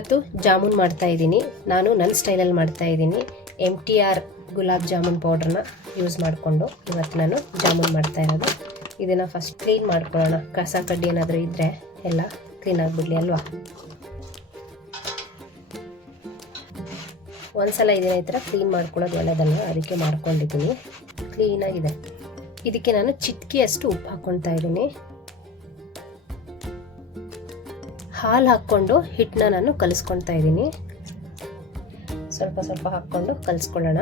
ಇವತ್ತು ಜಾಮೂನ್ ಮಾಡ್ತಾ ಇದ್ದೀನಿ. ನಾನು ನನ್ನ ಸ್ಟೈಲಲ್ಲಿ ಮಾಡ್ತಾ ಇದ್ದೀನಿ. MTR ಗುಲಾಬ್ ಜಾಮೂನ್ ಪೌಡ್ರನ್ನ ಯೂಸ್ ಮಾಡಿಕೊಂಡು ಇವತ್ತು ನಾನು ಜಾಮೂನ್ ಮಾಡ್ತಾ ಇರೋದು. ಇದನ್ನು ಫಸ್ಟ್ ಕ್ಲೀನ್ ಮಾಡ್ಕೊಳ್ಳೋಣ. ಕಸ ಕಡ್ಡಿ ಏನಾದರೂ ಇದ್ದರೆ ಎಲ್ಲ ಕ್ಲೀನ್ ಆಗಿಬಿಡಲಿ ಅಲ್ವಾ. ಒಂದ್ಸಲ ಇದನ್ನ ಈ ಥರ ಕ್ಲೀನ್ ಮಾಡ್ಕೊಳ್ಳೋದು ಒಳ್ಳೆಯದಲ್ಲ, ಅದಕ್ಕೆ ಮಾಡ್ಕೊಂಡಿದ್ದೀನಿ. ಕ್ಲೀನಾಗಿದೆ. ಇದಕ್ಕೆ ನಾನು ಚಿಟಿಕೆಯಷ್ಟು ಉಪ್ಪು ಹಾಕ್ಕೊಳ್ತಾ ಇದ್ದೀನಿ. ಹಾಲು ಹಾಕ್ಕೊಂಡು ಹಿಟ್ಟನ್ನ ನಾನು ಕಲಿಸ್ಕೊಳ್ತಾ ಇದ್ದೀನಿ. ಸ್ವಲ್ಪ ಸ್ವಲ್ಪ ಹಾಕ್ಕೊಂಡು ಕಲಿಸ್ಕೊಳ್ಳೋಣ.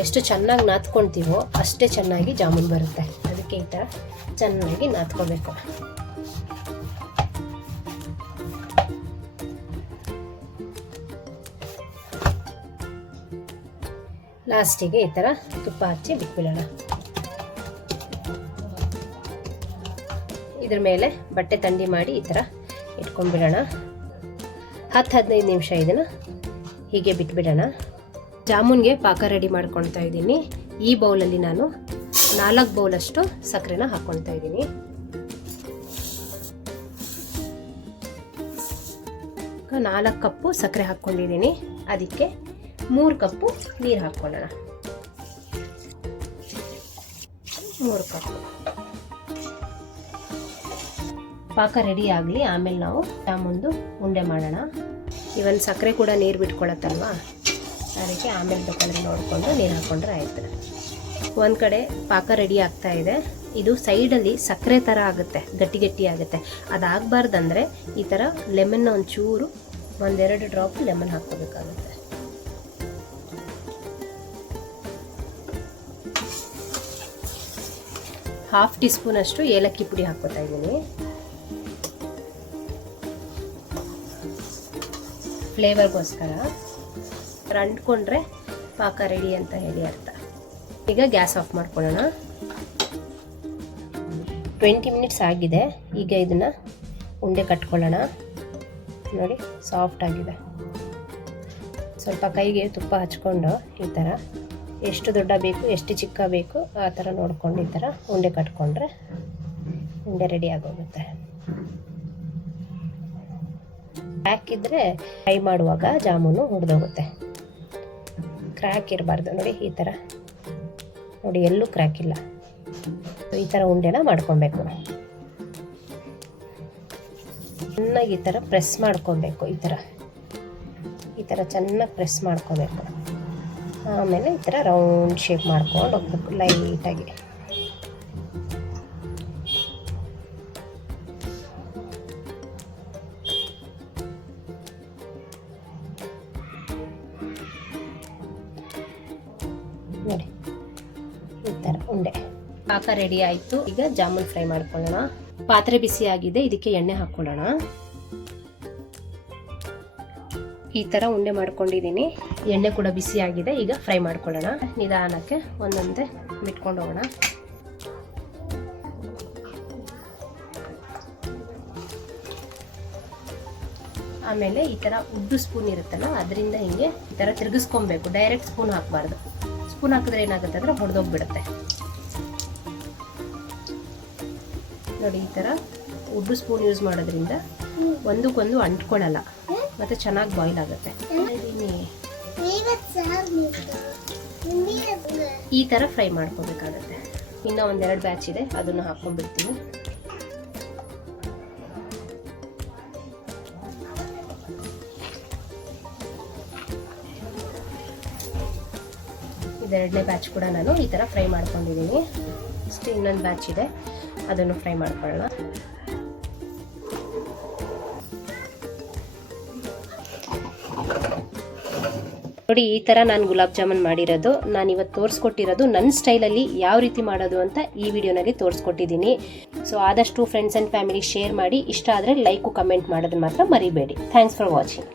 ಎಷ್ಟು ಚೆನ್ನಾಗಿ ನಾದ್ಕೊಳ್ತೀವೋ ಅಷ್ಟೇ ಚೆನ್ನಾಗಿ ಜಾಮೂನ್ ಬರುತ್ತೆ. ಅದಕ್ಕೆ ಈ ಥರ ಚೆನ್ನಾಗಿ ನಾದ್ಕೋಬೇಕು. ಲಾಸ್ಟಿಗೆ ಈ ಥರ ತುಪ್ಪ ಹಚ್ಚಿ ಬಿಟ್ಬಿಡೋಣ. ಇದ್ರ ಮೇಲೆ ಬಟ್ಟೆ ತಂಡಿ ಮಾಡಿ ಈ ಥರ ಇಟ್ಕೊಂಡ್ಬಿಡೋಣ. 10-15 ನಿಮಿಷ ಇದನ್ನು ಹೀಗೆ ಬಿಟ್ಬಿಡೋಣ. ಜಾಮೂನ್ಗೆ ಪಾಕ ರೆಡಿ ಮಾಡ್ಕೊಳ್ತಾ ಇದ್ದೀನಿ. ಈ ಬೌಲಲ್ಲಿ ನಾನು 4 ಬೌಲಷ್ಟು ಸಕ್ಕರೆನ ಹಾಕ್ಕೊಳ್ತಾ ಇದ್ದೀನಿ. ಈಗ 4 ಕಪ್ಪು ಸಕ್ಕರೆ ಹಾಕ್ಕೊಂಡಿದ್ದೀನಿ. ಅದಕ್ಕೆ 3 ಕಪ್ಪು ನೀರು ಹಾಕ್ಕೊಳ್ಳೋಣ. 3 ಕಪ್ಪು ಪಾಕ ರೆಡಿ ಆಗಲಿ, ಆಮೇಲೆ ನಾವು ಜಾಮೂನ್ದು ಉಂಡೆ ಮಾಡೋಣ. ಇವನ್ ಸಕ್ಕರೆ ಕೂಡ ನೀರು ಬಿಟ್ಕೊಳತ್ತಲ್ವಾ, ಅದಕ್ಕೆ ಆಮೇಲೆ ಬೇಕಾದ್ರೆ ನೋಡಿಕೊಂಡು ನೀರು ಹಾಕ್ಕೊಂಡ್ರೆ ಆಯ್ತು. ಒಂದು ಕಡೆ ಪಾಕ ರೆಡಿ ಆಗ್ತಾ ಇದೆ. ಇದು ಸೈಡಲ್ಲಿ ಸಕ್ಕರೆ ಥರ ಆಗುತ್ತೆ, ಗಟ್ಟಿ ಗಟ್ಟಿ ಆಗುತ್ತೆ. ಅದಾಗಬಾರ್ದಂದ್ರೆ ಈ ಥರ ಲೆಮನ್ನ ಒಂಚೂರು 1-2 ಡ್ರಾಪ್ ಲೆಮನ್ ಹಾಕ್ಕೋಬೇಕಾಗುತ್ತೆ. ½ ಟೀ ಸ್ಪೂನ್ ಅಷ್ಟು ಏಲಕ್ಕಿ ಪುಡಿ ಹಾಕ್ಕೋತಾ ಇದ್ದೀನಿ. ಫ್ಲೇವರ್ಗೋಸ್ಕರ. ಅಂಟ್ಕೊಂಡ್ರೆ ಪಾಕ ರೆಡಿ ಅಂತ ಹೇಳಿ ಅರ್ಥ. ಈಗ ಗ್ಯಾಸ್ ಆಫ್ ಮಾಡ್ಕೊಳ್ಳೋಣ. 20 ಮಿನಿಟ್ಸ್ ಆಗಿದೆ. ಈಗ ಇದನ್ನ ಉಂಡೆ ಕಟ್ಕೊಳ್ಳೋಣ. ನೋಡಿ, ಸಾಫ್ಟ್ ಆಗಿದೆ. ಸ್ವಲ್ಪ ಕೈಗೆ ತುಪ್ಪ ಹಚ್ಕೊಂಡು ಈ ಥರ ಎಷ್ಟು ದೊಡ್ಡ ಬೇಕು ಎಷ್ಟು ಚಿಕ್ಕ ಬೇಕು ಆ ಥರ ನೋಡ್ಕೊಂಡು ಈ ಥರ ಉಂಡೆ ಕಟ್ಕೊಂಡ್ರೆ ಉಂಡೆ ರೆಡಿ ಆಗೋಗುತ್ತೆ. ಕ್ರ್ಯಾಕ್ ಇದ್ದರೆ ಫ್ರೈ ಮಾಡುವಾಗ ಜಾಮೂನು ಹುರಿದೋಗುತ್ತೆ. ಕ್ರ್ಯಾಕ್ ಇರಬಾರ್ದು. ನೋಡಿ ಈ ಥರ ನೋಡಿ, ಎಲ್ಲೂ ಕ್ರ್ಯಾಕ್ ಇಲ್ಲ. ಈ ಥರ ಉಂಡೆನ ಮಾಡ್ಕೊಬೇಕು. ಚೆನ್ನಾಗಿ ಈ ಥರ ಪ್ರೆಸ್ ಮಾಡ್ಕೊಬೇಕು. ಈ ಥರ ಚೆನ್ನಾಗಿ ಪ್ರೆಸ್ ಮಾಡ್ಕೋಬೇಕು. ಆಮೇಲೆ ಈ ಥರ ರೌಂಡ್ ಶೇಪ್ ಮಾಡ್ಕೊಂಡು ಹೋಗ್ಬೇಕು ಲೈಟಾಗಿ. ನೋಡಿ ಈ ಥರ ಉಂಡೆ ಪಾಕ ರೆಡಿ ಆಯಿತು. ಈಗ ಜಾಮೂನ್ ಫ್ರೈ ಮಾಡ್ಕೊಳ್ಳೋಣ. ಪಾತ್ರೆ ಬಿಸಿ ಆಗಿದೆ, ಇದಕ್ಕೆ ಎಣ್ಣೆ ಹಾಕ್ಕೊಳ್ಳೋಣ. ಈ ಥರ ಉಂಡೆ ಮಾಡ್ಕೊಂಡಿದ್ದೀನಿ. ಎಣ್ಣೆ ಕೂಡ ಬಿಸಿ ಆಗಿದೆ. ಈಗ ಫ್ರೈ ಮಾಡ್ಕೊಳ್ಳೋಣ. ನಿಧಾನಕ್ಕೆ ಒಂದೊಂದೇ ಬಿಟ್ಕೊಂಡು ಹೋಗೋಣ. ಆಮೇಲೆ ಈ ಥರ ಉದ್ದು ಸ್ಪೂನ್ ಇರುತ್ತಲ್ಲ, ಅದರಿಂದ ಹಿಂಗೆ ಈ ಥರ ತಿರುಗಿಸ್ಕೊಬೇಕು. ಡೈರೆಕ್ಟ್ ಸ್ಪೂನ್ ಹಾಕಬಾರ್ದು. ಸ್ಪೂನ್ ಹಾಕಿದ್ರೆ ಏನಾಗುತ್ತೆ ಅಂದರೆ ಹೊಡೆದೋಗ್ಬಿಡುತ್ತೆ. ನೋಡಿ, ಈ ಥರ ಉದ್ದು ಸ್ಪೂನ್ ಯೂಸ್ ಮಾಡೋದ್ರಿಂದ ಒಂದಕ್ಕೊಂದು ಅಂಟ್ಕೊಳ್ಳಲ್ಲ ಮತ್ತು ಚೆನ್ನಾಗಿ ಬಾಯ್ಲ್ ಆಗುತ್ತೆ. ಈ ಥರ ಫ್ರೈ ಮಾಡ್ಕೋಬೇಕಾಗತ್ತೆ. ಇನ್ನೂ 1-2 ಬ್ಯಾಚ್ ಇದೆ, ಅದನ್ನು ಹಾಕ್ಕೊಂಡ್ಬಿಡ್ತೀನಿ. ಇದೆರಡನೇ ಬ್ಯಾಚ್ ಕೂಡ ನಾನು ಈ ಥರ ಫ್ರೈ ಮಾಡ್ಕೊಂಡಿದ್ದೀನಿ. ಅಷ್ಟು ಇನ್ನೊಂದು ಬ್ಯಾಚ್ ಇದೆ, ಅದನ್ನು ಫ್ರೈ ಮಾಡ್ಕೊಳ್ಳೋಣ. ನೋಡಿ, ಈ ಥರ ನಾನು ಗುಲಾಬ್ ಜಾಮೂನ್ ಮಾಡಿರೋದು. ನಾನು ಇವತ್ತು ತೋರಿಸ್ಕೊಟ್ಟಿರೋದು ನನ್ನ ಸ್ಟೈಲಲ್ಲಿ ಯಾವ ರೀತಿ ಮಾಡೋದು ಅಂತ ಈ ವಿಡಿಯೋನಾಗೆ ತೋರಿಸ್ಕೊಟ್ಟಿದ್ದೀನಿ. ಸೊ ಆದಷ್ಟು ಫ್ರೆಂಡ್ಸ್ ಆ್ಯಂಡ್ ಫ್ಯಾಮಿಲಿ ಶೇರ್ ಮಾಡಿ. ಇಷ್ಟ ಆದರೆ ಲೈಕು ಕಮೆಂಟ್ ಮಾಡೋದನ್ನ ಮಾತ್ರ ಮರಿಬೇಡಿ. Thanks for watching.